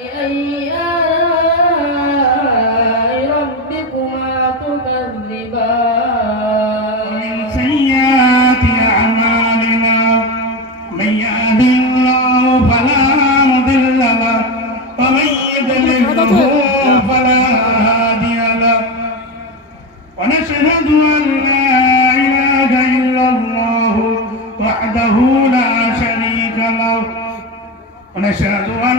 فبأي ربكما تكذبان؟ من سيئات أعمالنا من يهد الله فلا مضل له ومن يضلله فلا هادي له. ونشهد أن لا إله إلا الله وحده لا شريك له. ونشهد أن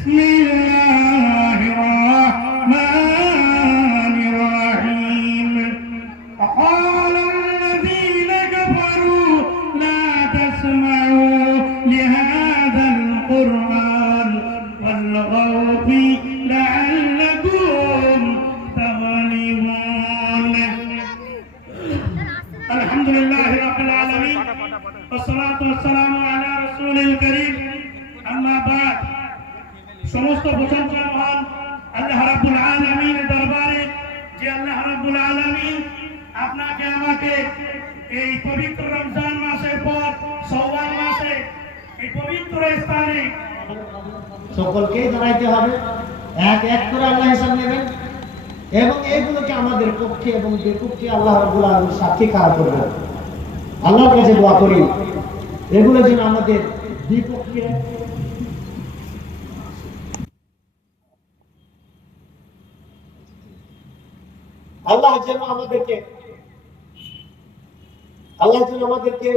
بسم الله الرحمن الرحيم. وقال الذين كفروا لا تسمعوا لهذا القرآن والغوا لعلكم تغلبون. الحمد لله رب العالمين والصلاة والسلام على رسول الكريم. أما بعد সমস্ত প্রশংসা মহান আল্লাহ রাব্বুল আলামিন দরবারে যে আল্লাহ রাব্বুল আলামিন আপনাকে, আমাকে এই পবিত্র রমজান মাসের পর শাওয়াল মাসে এই পবিত্র স্থানে সকলকেই জানাইতে হবে, এক এক করে আল্লাহ হিসাব নেবেন এবং এইগুলোকে আমাদের পক্ষে এবং যে বিপক্ষে আল্লাহ রাব্বুল আলামিন সাক্ষী খাড়া করবে আল্লাহর কাছে দোয়া করি, এগুলো যেন আমাদের বিপক্ষে আল্লাহ যেন আমাদেরকে, আল্লাহ যেন আমাদেরকে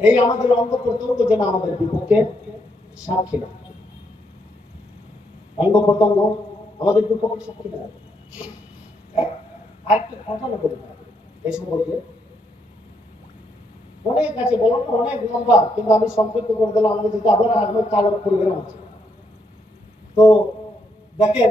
এই আমাদের অঙ্গ প্রত্যঙ্গ যেন আমাদের বিপক্ষে সাক্ষী না অঙ্গ প্রত্যঙ্গ আমাদের বিপক্ষে সাক্ষী না আরেকটা ঘটনা এই সম্পর্কে। অনেক আছে, বলো অনেক লম্বা, কিন্তু আমি সংক্ষিপ্ত করে দিলাম। আমাদের আবার আগ্রহ চালক প্রোগ্রাম আছে। তো দেখেন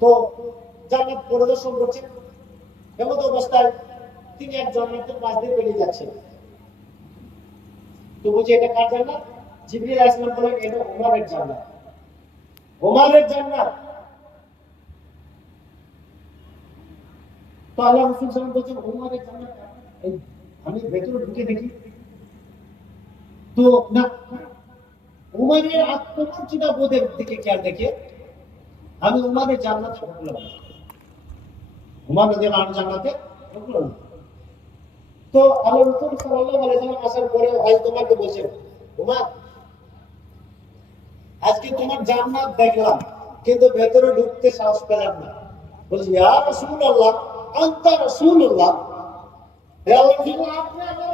তো জান্নাত পরিদর্শন করছেন এমন অবস্থায় তিনি এক জান্নাতের পাশ দিয়ে পেরিয়ে যাচ্ছেন। তো বলছে, এটা কার জান্নাত? জিবরিল সালাম বলেন, এটা ওমরের জান্নাত। ওমরের জান্নাত। তো আল্লাহ রাসূল আলাইহি বলছেন, ওমরের জান্নাত আমি ভেতরে ঢুকে দেখি। তো না উমারের আত্মমর্যাদা বোধের দিকে খেয়াল দেখে? আমি উমারের জান্নাতে ঢুকলাম। উমার রাদিয়াল্লাহু আনহু জান্নাতে ঢুকলো না তো আল্লাহ রাসূল সাল্লাল্লাহু আলাইহি ওয়াসাল্লাম আসার পরে, ভাই, তোমাকে বলছেন উমার আজকে তোমার জান্নাত দেখলাম, কিন্তু ভেতরে ঢুকতে সাহস পেলাম না বলছি, ইয়া রাসূলুল্লাহ, আনতা রাসূলুল্লাহ, হে আল্লাহর রাসূল আপনি Rasul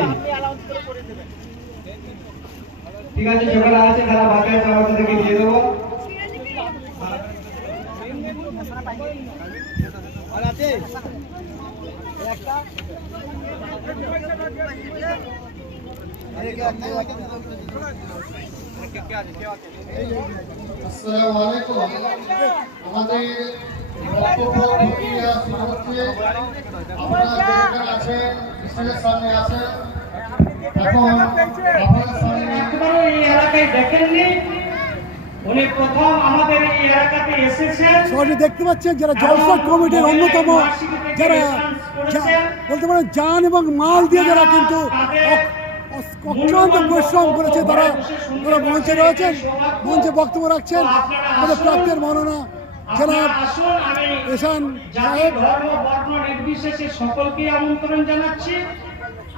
ঠিক আছে যেগুলো আছে যারা বাকি আছে আমার থেকে দিয়ে দেবো। আসসালামু আলাইকুম। আমাদের বক্তব্য প্রক্রিয়া শুরু হচ্ছে আপনারা আছেন সামনে আছেন এখন আপনাদের সামনে এই এলাকায় দেখেননি উনি প্রথম আমাদের এই এলাকাতে এসেছেন সবাই দেখতে পাচ্ছেন যারা জলসা কমিটির অন্যতম যারা বলতে পারেন জান এবং মাল দিয়ে যারা কিন্তু অক্লান্ত পরিশ্রম করেছে তারা তারা মঞ্চে রয়েছেন মঞ্চে বক্তব্য রাখছেন। আমাদের প্রাপ্তের মননা জনাব এসান সাহেব। ধর্ম বর্ণ নির্বিশেষে সকলকে আমন্ত্রণ জানাচ্ছি।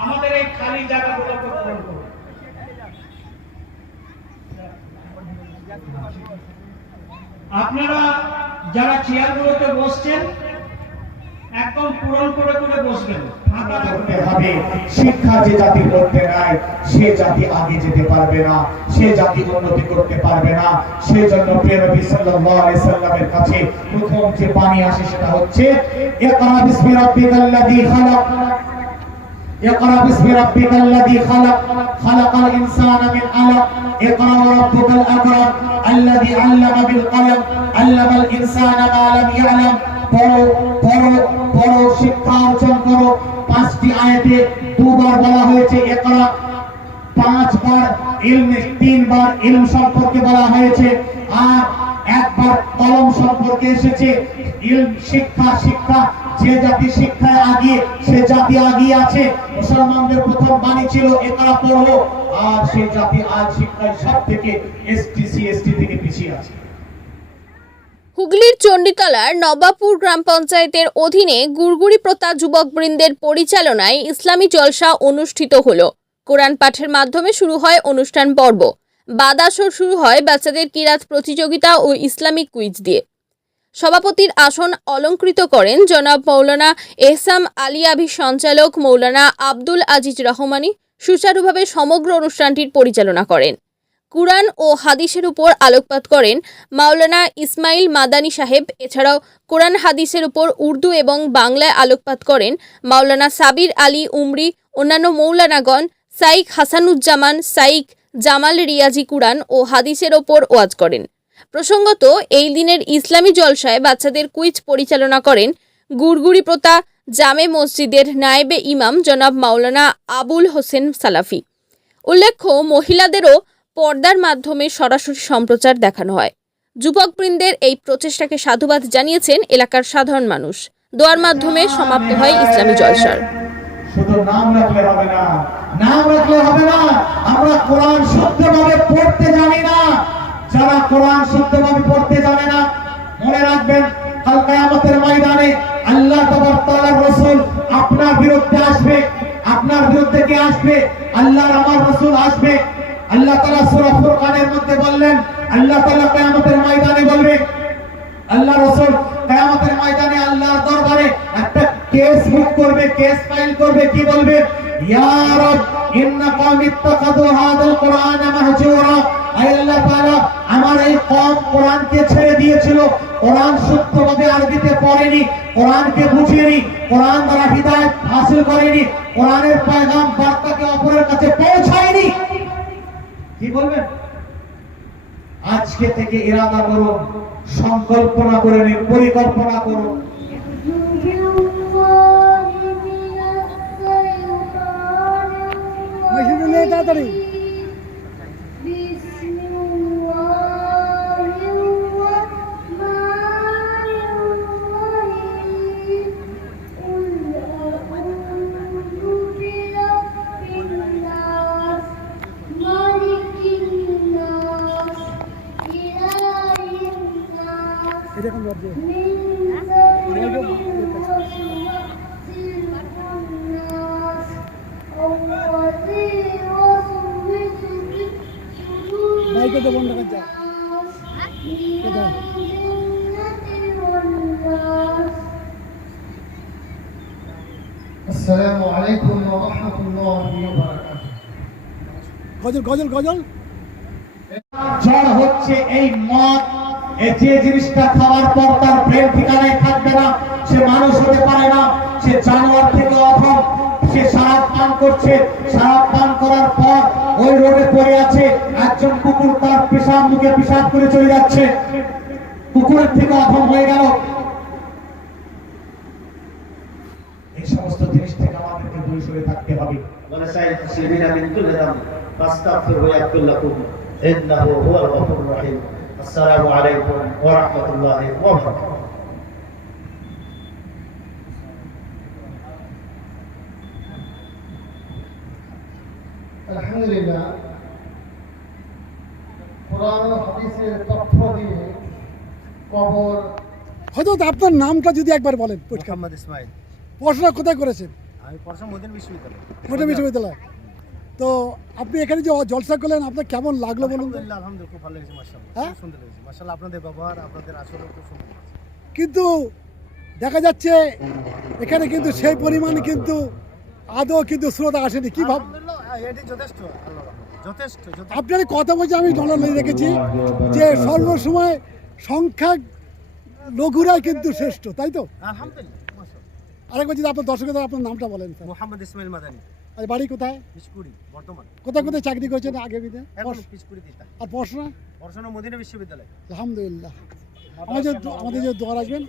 আমাদের এই খালি জায়গাগুলোকে পূরণ করুন। আপনারা যারা চেয়ারগুলোতে বসছেন একদম পূরণ করে করে বসবেন। ফাঁকা রাখবেন হবে শিক্ষা যে জাতি করতে নেয় সে জাতি আগে যেতে পারবে না সে জাতি উন্নতি করতে পারবে না সেজন্য প্রিয় নবী সাল্লাল্লাহু আলাইহি সাল্লামের কাছে প্রথম যে বাণী আসে সেটা হচ্ছে ইকরা বিসমি রাব্বিকাল্লাযী খালাক اقرأ باسم ربك الذي خلق خلق الإنسان من علق اقرأ وربك الأكرم الذي علم بالقلم علم الإنسان ما لم يعلم পড়ো পড়ো পড়ো আয়াতে দুবার বলা হয়েছে একরা, পাঁচবার ইলম, তিনবার ইলম সম্পর্কে বলা হয়েছে, আর একবার কলম সম্পর্কে এসেছে, ইলম শিক্ষা শিক্ষা, যে জাতি শিক্ষায় আগিয়ে, সে জাতি আগিয়ে আছে, মুসলমানদের প্রথম বাণী ছিল একরা পড়ো, আর সে জাতি আজ শিক্ষায় সব থেকে এসটিসি এসটি থেকে পিছিয়ে আছে। হুগলির চণ্ডীতলার নবাবপুর গ্রাম পঞ্চায়েতের অধীনে গুড়গুড়ি প্রতা যুবকবৃন্দের পরিচালনায় ইসলামী জলসা অনুষ্ঠিত হল। কোরআন পাঠের মাধ্যমে শুরু হয় অনুষ্ঠান পর্ব। বাদাসর শুরু হয় বাচ্চাদের কিরাত প্রতিযোগিতা ও ইসলামিক কুইজ দিয়ে। সভাপতির আসন অলঙ্কৃত করেন জনাব মৌলানা এহসাম আলী আলিয়াভি সঞ্চালক মৌলানা আব্দুল আজিজ রহমানি। সুচারুভাবে সমগ্র অনুষ্ঠানটির পরিচালনা করেন। কুরআন ও হাদিসের উপর আলোকপাত করেন মাওলানা ইসমাইল মাদানী সাহেব। এছাড়াও কোরআন, হাদিসের উপর উর্দু এবং বাংলায় আলোকপাত করেন মাওলানা সাবির আলী উমরি, অন্যান্য মৌলানাগণ সাইক হাসানুজ্জামান, সাইক জামাল রিয়াজি কুরআন ও হাদিসের ওপর ওয়াজ করেন। প্রসঙ্গত, এই দিনের ইসলামী জলসায় বাচ্চাদের কুইজ পরিচালনা করেন গুড়গুড়ি প্রতা জামে মসজিদের নায়েবে ইমাম জনাব মাওলানা আবুল হোসেন সালাফি। উল্লেখ্য, মহিলাদেরও পর্দার মাধ্যমে সরাসরি সম্প্রচার দেখানো হয়। যুবকবৃন্দের এই প্রচেষ্টাকে সাধুবাদ জানিয়েছেন এলাকার সাধারণ মানুষ। দোয়ার মাধ্যমে সমাপ্ত হয় ইসলামী জলসার। আপনার বিরুদ্ধে আসবে, আপনার বিরুদ্ধে কে আসবে? আল্লাহর আমার রাসূল আসবে। আল্লাহ তাআলা সূরা ফুরকানের মধ্যে বললেন, আল্লাহ তাআলা কিয়ামতের ময়দানে বলবে, আল্লাহ রসুল কিয়ামতের ময়দানে আল্লাহর দরবারে একটা কেস বুক করবে কেস ফাইল করবে, কি বলবে? ইয়া রব, ইন্না কওমি ইত্তাখাযু হাযাল কুরআনা মাহজুরা। আয় আল্লাহ তাআলা, আমার এই কওম কোরআনকে ছেড়ে দিয়েছিল। কোরআন শুদ্ধভাবে আরবিতে পড়েনি, কোরআনকে বুঝেনি কোরআন দ্বারা হিদায়াত হাসিল করেনি, কোরআনের পয়গাম বার্তাকে অপরের কাছে পৌঁছায়নি। কি বলবেন? আজকে থেকে ইরাদা করুন সংকল্পনা করে নিন পরিকল্পনা করুন মেশিনে নিয়ে তাড়াতাড়ি তো বন্ধ করে যা জ্বর হচ্ছে এই মদ যে জিনিসটা খাওয়ার পর তার ব্রেন ঠিকানায় থাকবে না সে মানুষ হতে পারে না সে জানোয়ার থেকে অথম সে সারাপ পান করছে সারাপ পান করার পর ওই রোডে পড়ে আছে একজন কুকুর তার পেশাব মুখে পেশাব করে চলে যাচ্ছে। কুকুরের থেকে অধম হয়ে গেল। এই সমস্ত জিনিস থেকে আমাদেরকে দূরে সরে থাকতে হবে। আসসালামু আলাইকুম ওয়া রাহমাতুল্লাহি ওয়া বারাকাতুহু। الحمد কোরআন হাদিসের তথ্য দিয়ে কবর হয়তো আপনার নামটা যদি একবার বলেন মোহাম্মদ ইসমাইল। পড়াশোনা কোথায় করেছেন? আমি পড়াশোনা মদিন বিশ্ববিদ্যালয়। তো আপনি এখানে যে জলসা করলেন আপনার কেমন লাগল বলুন আলহামদুলিল্লাহ আলহামদুলিল্লাহ খুব ভালো লেগেছে মাশাআল্লাহ। হ্যাঁ? সুন্দর লেগেছে মাশাআল্লাহ আপনাদের ব্যবহার আপনাদের আসলে খুব সুন্দর কিন্তু দেখা যাচ্ছে এখানে কিন্তু সেই পরিমাণ কিন্তু আদৌ কিন্তু শ্রোতা আসেনি কি ভাব যথেষ্ট যথেষ্ট যথেষ্ট। আপনার কথা বলছে আমি জনলে রেখেছি যে সর্বসময় সংখ্যা লঘুরাই কিন্তু শ্রেষ্ঠ তাই তো? আরেকবার যদি আপনার দর্শকদের আপনার নামটা বলেন মোহাম্মদ ইসমাইল মাদানি। আর বাড়ি কোথায়? পিচকুড়ি বর্তমান। কোথায় কোথায় চাকরি করেছেন আগে বিদে আর পড়াশোনা? পড়াশোনা মদিনা বিশ্ববিদ্যালয়। আলহামদুলিল্লাহ। আমাদের যে আমাদের যে দোয়া রাখবেন